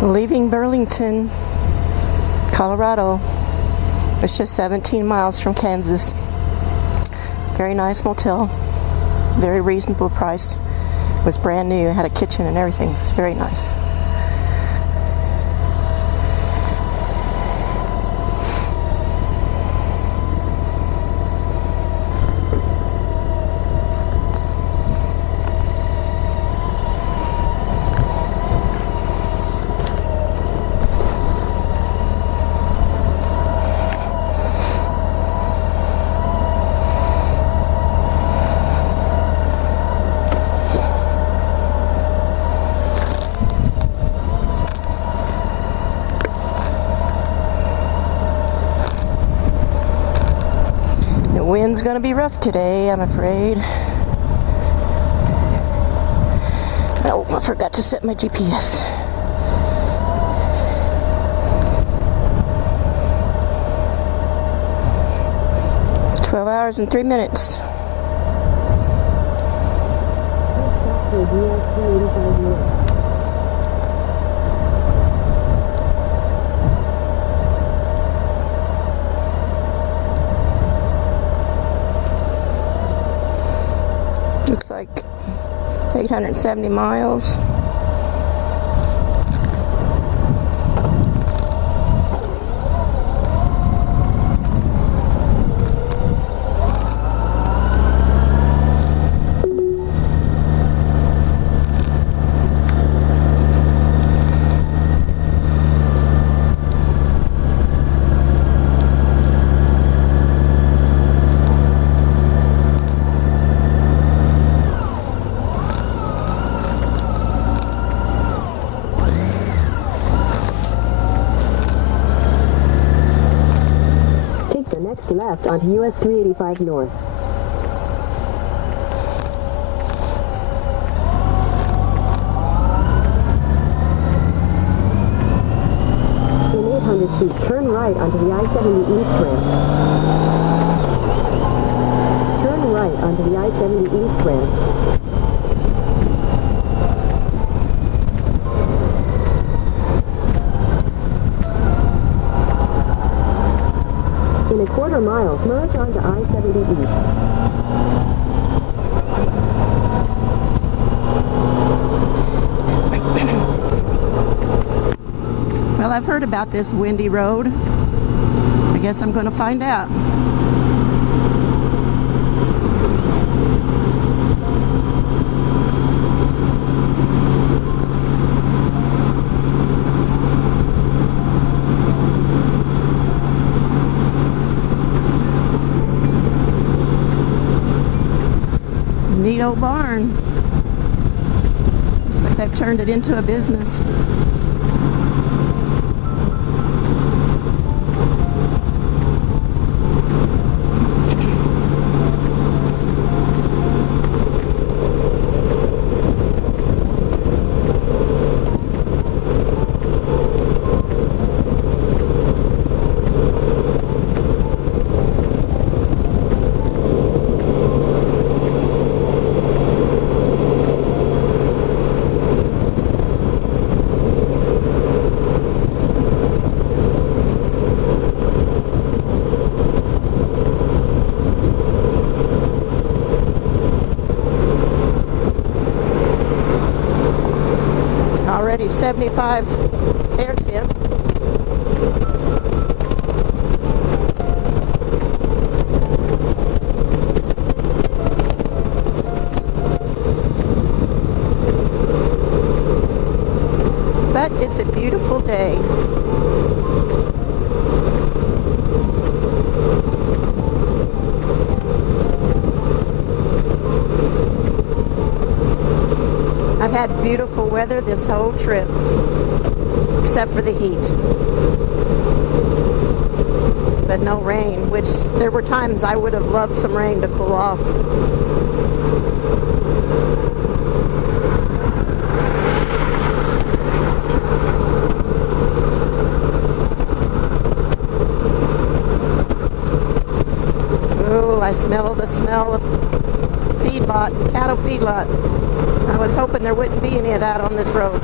Leaving Burlington, Colorado. It's just 17 miles from Kansas. Very nice motel. Very reasonable price. It was brand new. It had a kitchen and everything. It's very nice. The wind's gonna be rough today, I'm afraid. Oh, I forgot to set my GPS. $12 and 3 minutes. Looks like 870 miles. Next left onto US 385 North. In 800 feet, turn right onto the I-70 East ramp. Turn right onto the I-70 East ramp. In a quarter mile, merge onto I-70 East. Well, I've heard about this windy road. I guess I'm going to find out. Neat old barn. Looks like they've turned it into a business. Already 75 air temp. But it's a beautiful day. I've had beautiful weather this whole trip, except for the heat. But no rain, which there were times I would have loved some rain to cool off. Oh, I smell the smell of feedlot, cattle feedlot. I was hoping there wouldn't be any of that on this road.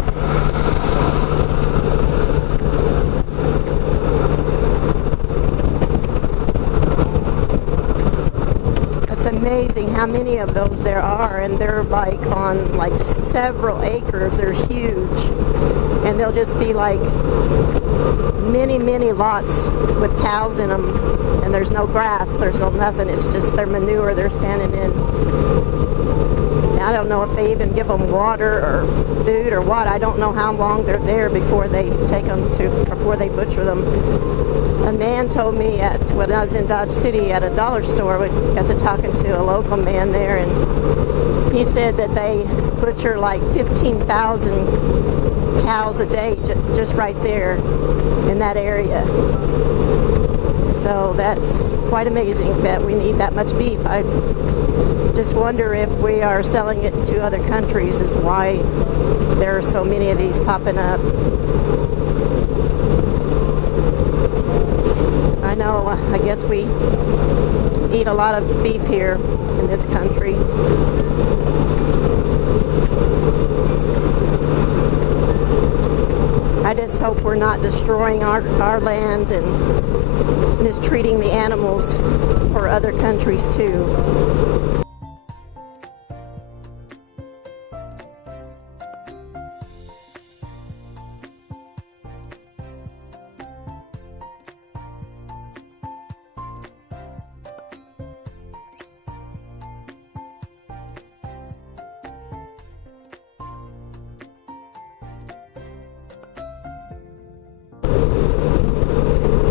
amazing how many of those there are, and they're like on like several acres. They're huge, and they'll just be like many lots with cows in them, and there's no grass, there's no nothing. It's just their manure they're standing in. I don't know if they even give them water or food or what. I don't know how long they're there before they take them before they butcher them. A man told me when I was in Dodge City at a dollar store, we got to talking to a local man there, and he said that they butcher like 15,000 cows a day just right there in that area. So that's quite amazing that we need that much beef. I just wonder if we are selling it to other countries is why there are so many of these popping up. I know, I guess we eat a lot of beef here in this country. I just hope we're not destroying our land and mistreating the animals for other countries too.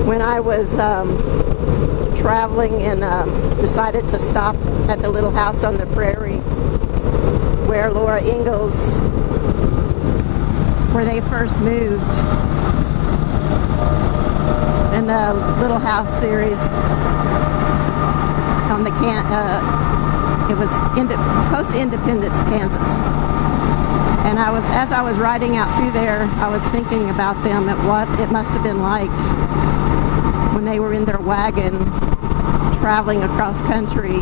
When I was traveling and decided to stop at the little house on the prairie where Laura Ingalls, where they first moved in the Little House series on the it was close to Independence, Kansas. And as I was riding out through there, I was thinking about them and what it must have been like when they were in their wagon traveling across country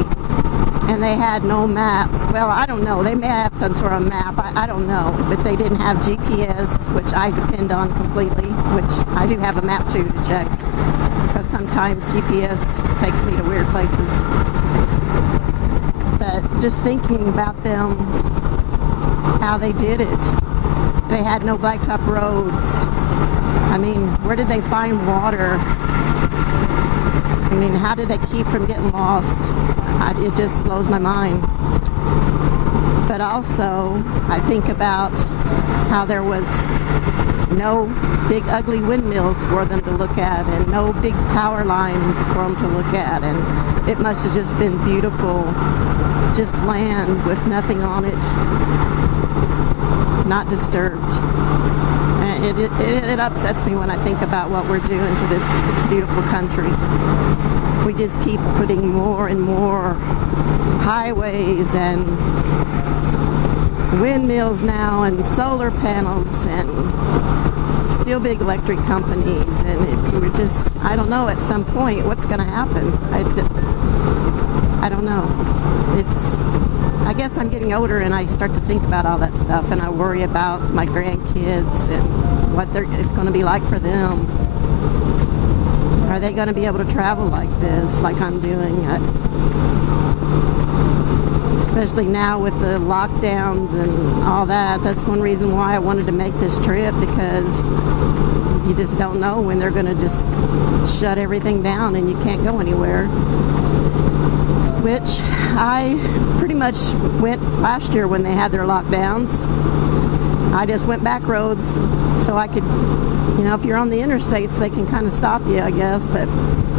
and they had no maps. Well, I don't know. They may have some sort of map. I don't know. But they didn't have GPS, which I depend on completely, which I do have a map too to check, because sometimes GPS takes me to weird places. But just thinking about them, how they did it. They had no blacktop roads. I mean, where did they find water? I mean, how did they keep from getting lost? It just blows my mind. But also, I think about how there was no big ugly windmills for them to look at and no big power lines for them to look at. And it must have just been beautiful, just land with nothing on it, not disturbed. And it upsets me when I think about what we're doing to this beautiful country. We just keep putting more and more highways and windmills now and solar panels and still big electric companies, and we're just, I don't know, at some point what's going to happen. I don't know. I guess I'm getting older and I start to think about all that stuff, and I worry about my grandkids and what it's going to be like for them. Are they going to be able to travel like this, like I'm doing? Especially now with the lockdowns and all that. That's one reason why I wanted to make this trip, because you just don't know when they're going to just shut everything down and you can't go anywhere. Which I pretty much went last year when they had their lockdowns. I just went back roads so I could, if you're on the interstates, they can kind of stop you, I guess, but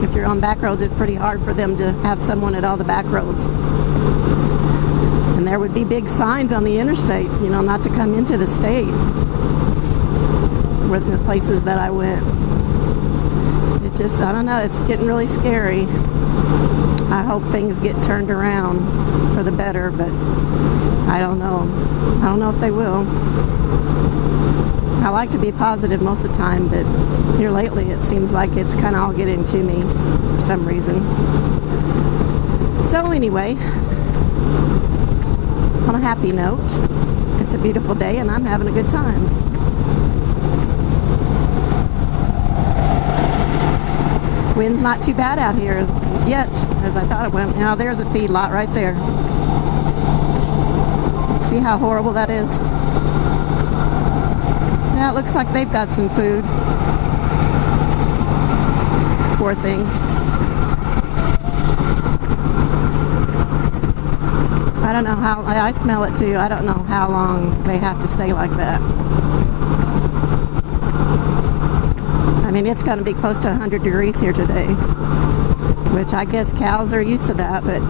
if you're on back roads, it's pretty hard for them to have someone at all the back roads. And there would be big signs on the interstates, not to come into the state, were the places that I went. It just, I don't know, it's getting really scary. I hope things get turned around for the better, but I don't know. I don't know if they will. I like to be positive most of the time, but here lately it seems like it's kind of all getting to me for some reason. So anyway, on a happy note, it's a beautiful day and I'm having a good time. Wind's not too bad out here. yet as I thought it went. Now there's a feedlot right there. See how horrible that is? Yeah, it looks like they've got some food. Poor things. I don't know how, I smell it too. I don't know how long they have to stay like that. I mean, it's going to be close to 100 degrees here today, which I guess cows are used to that, but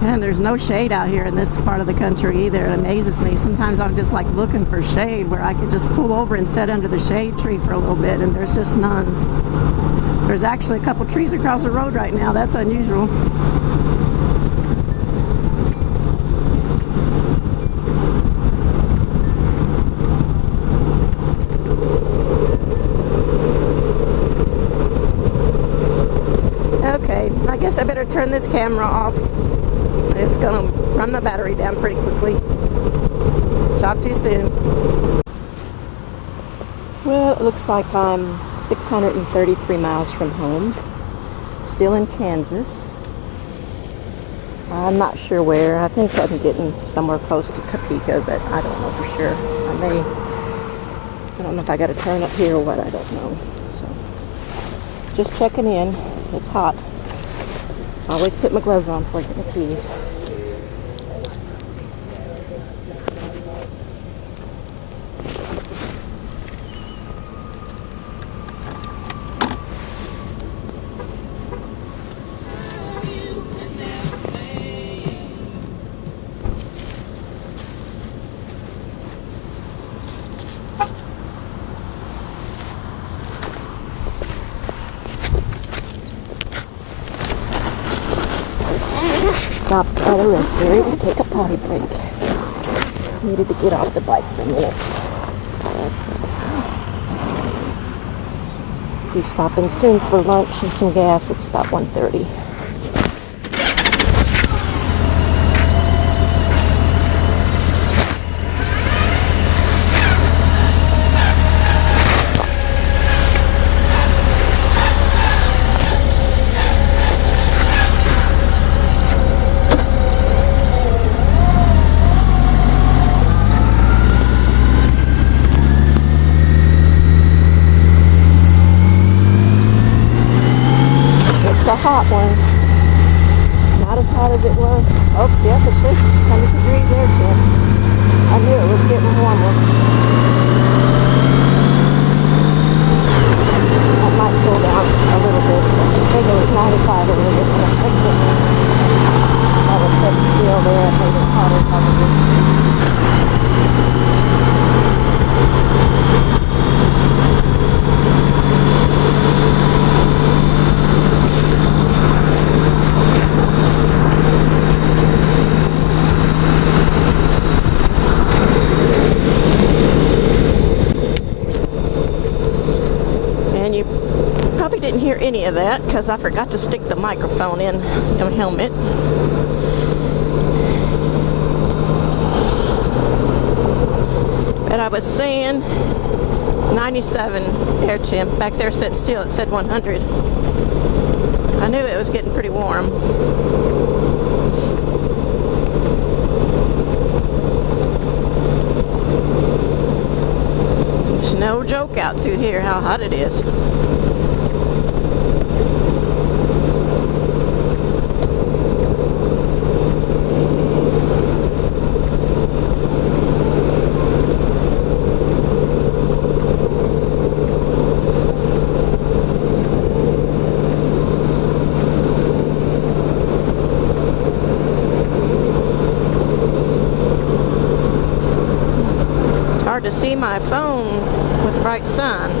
and there's no shade out here in this part of the country either. It amazes me. Sometimes I'm just like looking for shade where I could just pull over and sit under the shade tree for a little bit, and there's just none. There's actually a couple trees across the road right now. That's unusual. Okay, I guess I better turn this camera off. It's gonna run the battery down pretty quickly. Talk to you soon. Well, it looks like I'm 633 miles from home. Still in Kansas. I'm not sure where. I think I'm getting somewhere close to Topeka, but I don't know for sure. I don't know if I gotta turn up here or what, I don't know. So, just checking in. It's hot. Always put my gloves on before I get my keys. Stopped at a rest area to take a potty break. Needed to get off the bike for a minute. We're stopping soon for lunch and some gas. It's about 1:30. A hot one. Not as hot as it was. Oh, yep, it says 100 degrees there, too. I knew it was getting warmer. That might cool down a little bit. I think it was 95 earlier when I checked it. I was set still there. I think it's hotter probably. Didn't hear any of that because I forgot to stick the microphone in my helmet. But I was saying 97 air temp. Back there said still, it said 100. I knew it was getting pretty warm. It's no joke out through here how hot it is. To see my phone with bright sun.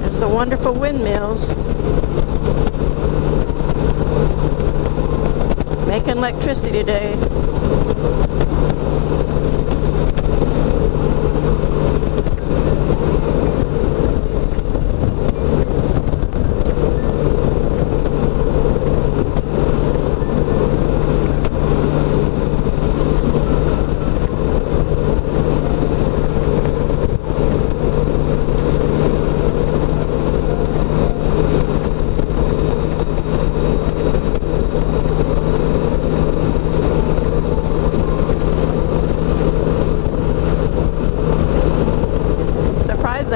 There's the wonderful windmills making electricity today.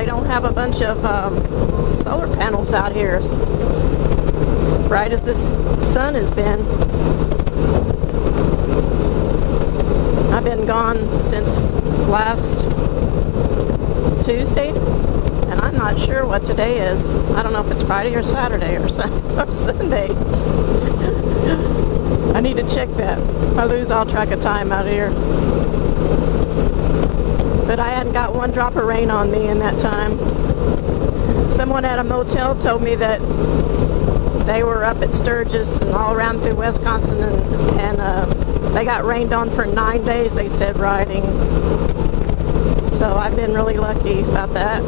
they don't have a bunch of solar panels out here. As bright as this sun has been. I've been gone since last Tuesday, and I'm not sure what today is. I don't know if it's Friday or Saturday or Sunday. I need to check that. I lose all track of time out here. But I hadn't got one drop of rain on me in that time. Someone at a motel told me that they were up at Sturgis and all around through Wisconsin, and they got rained on for 9 days, they said, riding. So I've been really lucky about that.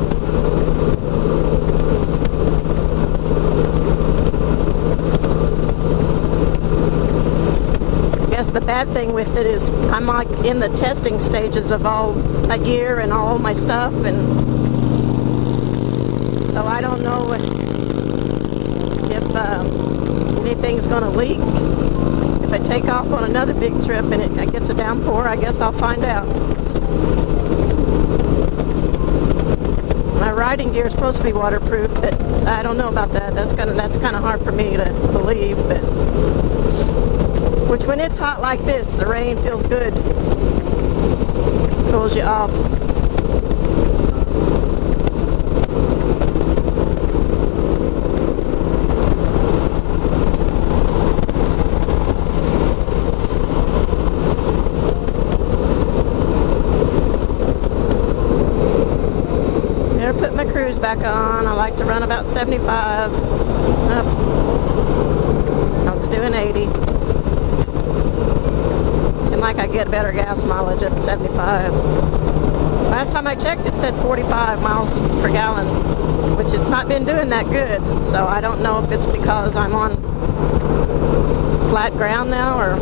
I guess the bad thing with it is I'm like in the testing stages of all my gear and all my stuff, and so I don't know if anything's going to leak. If I take off on another big trip and it gets a downpour, I guess I'll find out. My riding gear is supposed to be waterproof, but I don't know about that. That's kind of hard for me to believe, but which when it's hot like this, the rain feels good. Cools you off. Put my cruise back on. I like to run about 75. Up. I was doing 80. Seemed like I get better gas mileage at 75. Last time I checked, it said 45 miles per gallon, which it's not been doing that good. So I don't know if it's because I'm on flat ground now, or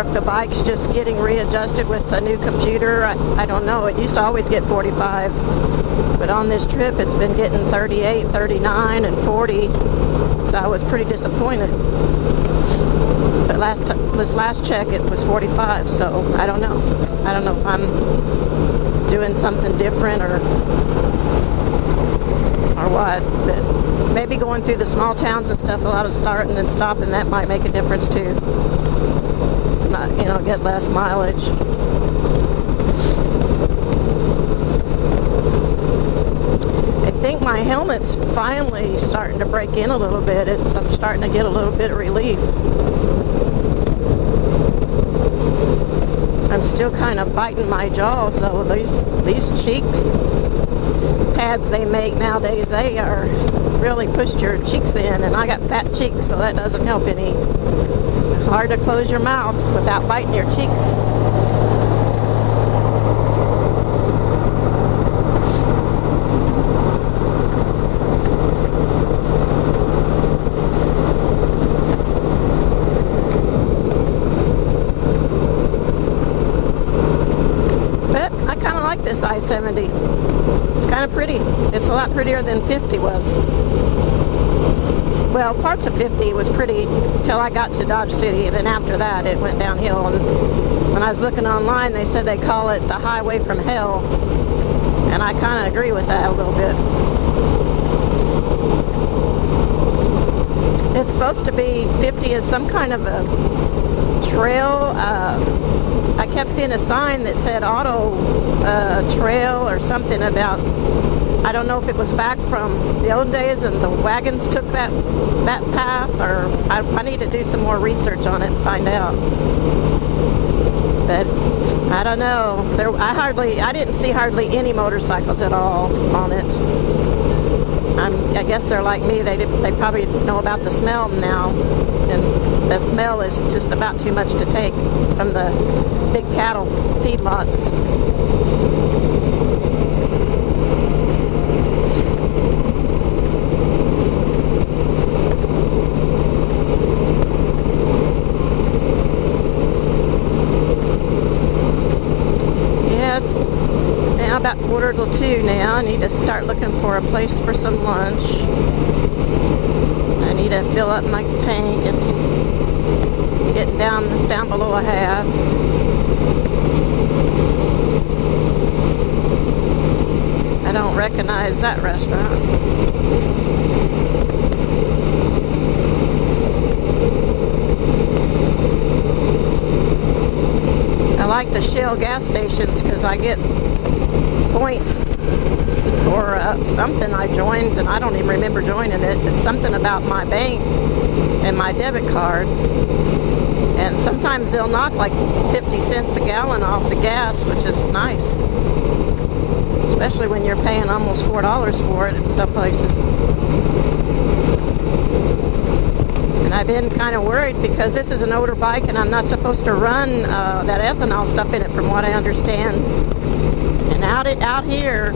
if the bike's just getting readjusted with the new computer. I don't know. It used to always get 45. But on this trip, it's been getting 38, 39, and 40. So I was pretty disappointed. But this last check, it was 45. So I don't know. I don't know if I'm doing something different or what. But maybe going through the small towns and stuff, a lot of starting and stopping, that might make a difference too. Not, get less mileage. I think my helmet's finally starting to break in a little bit. I'm starting to get a little bit of relief. I'm still kind of biting my jaw, so these cheeks pads they make nowadays, they are really pushed your cheeks in, and I got fat cheeks, so that doesn't help any. It's hard to close your mouth without biting your cheeks. This I-70. It's kind of pretty. It's a lot prettier than 50 was. Well, parts of 50 was pretty till I got to Dodge City, and then after that it went downhill. And when I was looking online, they said they call it the highway from hell, and I kind of agree with that a little bit. It's supposed to be 50 is some kind of a trail. I kept seeing a sign that said auto trail or something about, I don't know if it was back from the old days and the wagons took that path, or I need to do some more research on it and find out. But I don't know. I didn't see hardly any motorcycles at all on it. I guess they're like me. They probably know about the smell now, and the smell is just about too much to take from the big cattle feedlots. Yeah, it's now about 1:45 now. I need to start looking for a place for some lunch. I need to fill up my tank. It's getting down below a half. And don't recognize that restaurant. I like the Shell gas stations because I get points for something I joined, and I don't even remember joining it. It's something about my bank and my debit card. And sometimes they'll knock like 50 cents a gallon off the gas, which is nice. Especially when you're paying almost $4 for it in some places. And I've been kind of worried because this is an older bike and I'm not supposed to run that ethanol stuff in it from what I understand. And out here,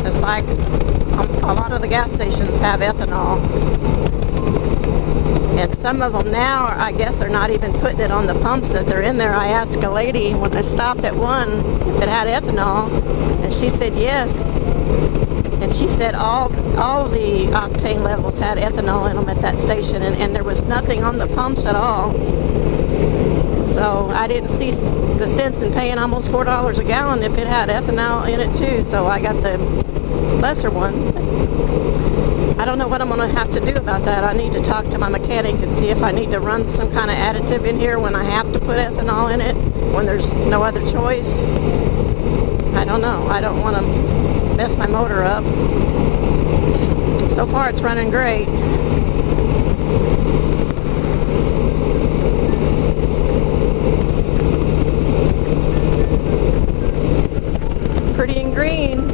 it's like a lot of the gas stations have ethanol. And some of them now, I guess, are not even putting it on the pumps that they're in there. I asked a lady when I stopped at one if it had ethanol, and she said yes. And she said all the octane levels had ethanol in them at that station, and there was nothing on the pumps at all. So I didn't see the sense in paying almost $4 a gallon if it had ethanol in it too. So I got the lesser one. I don't know what I'm going to have to do about that. I need to talk to my mechanic and see if I need to run some kind of additive in here when I have to put ethanol in it, when there's no other choice. I don't know. I don't want to mess my motor up. So far it's running great. Pretty and green.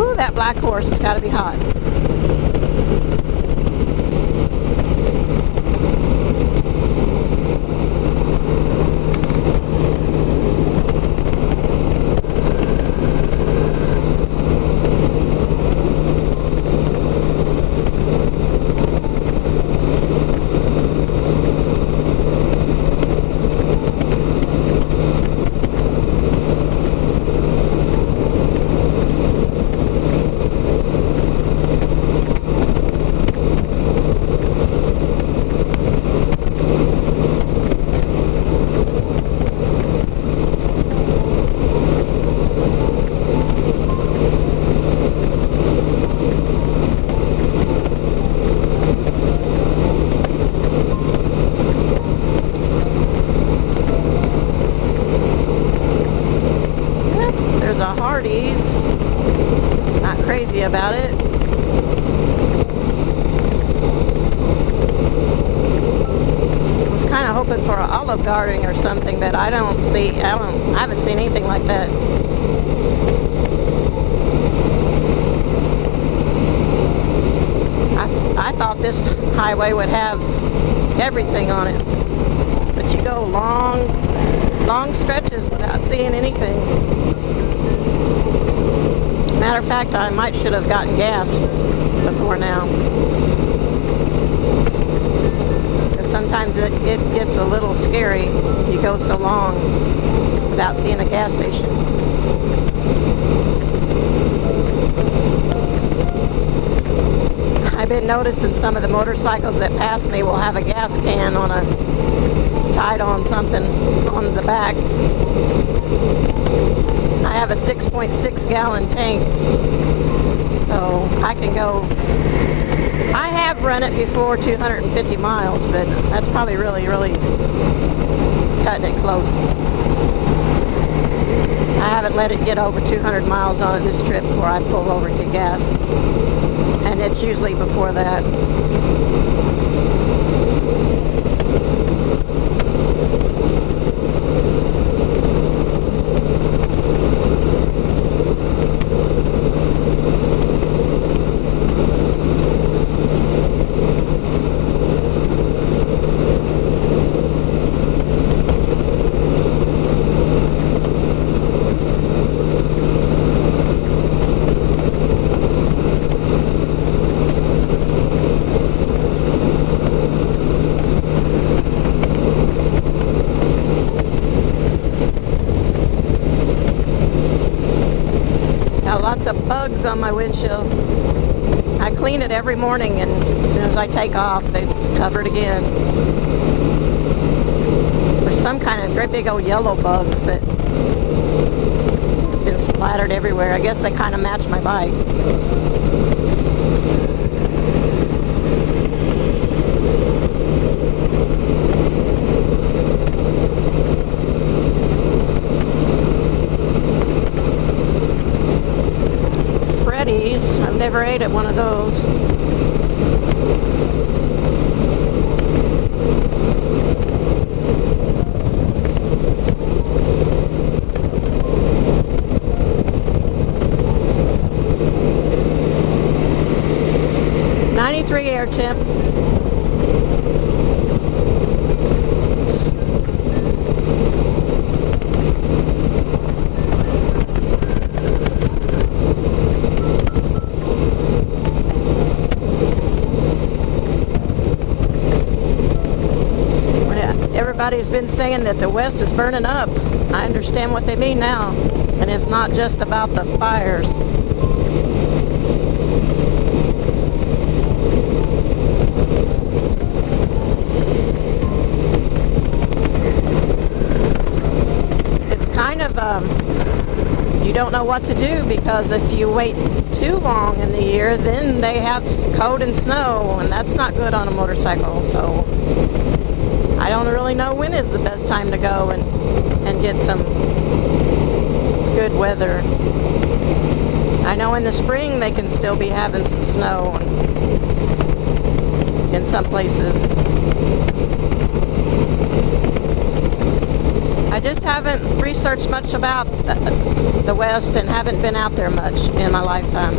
Ooh, that black horse has got to be hot. Not crazy about it. I was kind of hoping for an Olive Garden or something, but I haven't seen anything like that. I thought this highway would have everything on it, but you go long stretches without seeing anything. Matter of fact, I should have gotten gas before now. Because sometimes it gets a little scary if you go so long without seeing a gas station. I've been noticing some of the motorcycles that pass me will have a gas can tied on something on the back. I have a 6.6 gallon tank, so I can go. I have run it before 250 miles, but that's probably really cutting it close. I haven't let it get over 200 miles on it this trip before I pull over and get gas, and it's usually before that. bugs on my windshield. I clean it every morning, and as soon as I take off, it's covered again. There's some kind of great big old yellow bugs that have been splattered everywhere. I guess they kind of match my bike. I've never ate at one of those. .93 air temp. Everybody's been saying that the West is burning up. I understand what they mean now. And it's not just about the fires. It's kind of, you don't know what to do, because if you wait too long in the year, then they have cold and snow, and that's not good on a motorcycle. So I don't really know when is the best time to go and get some good weather. I know in the spring they can still be having some snow in some places. I just haven't researched much about the West and haven't been out there much in my lifetime.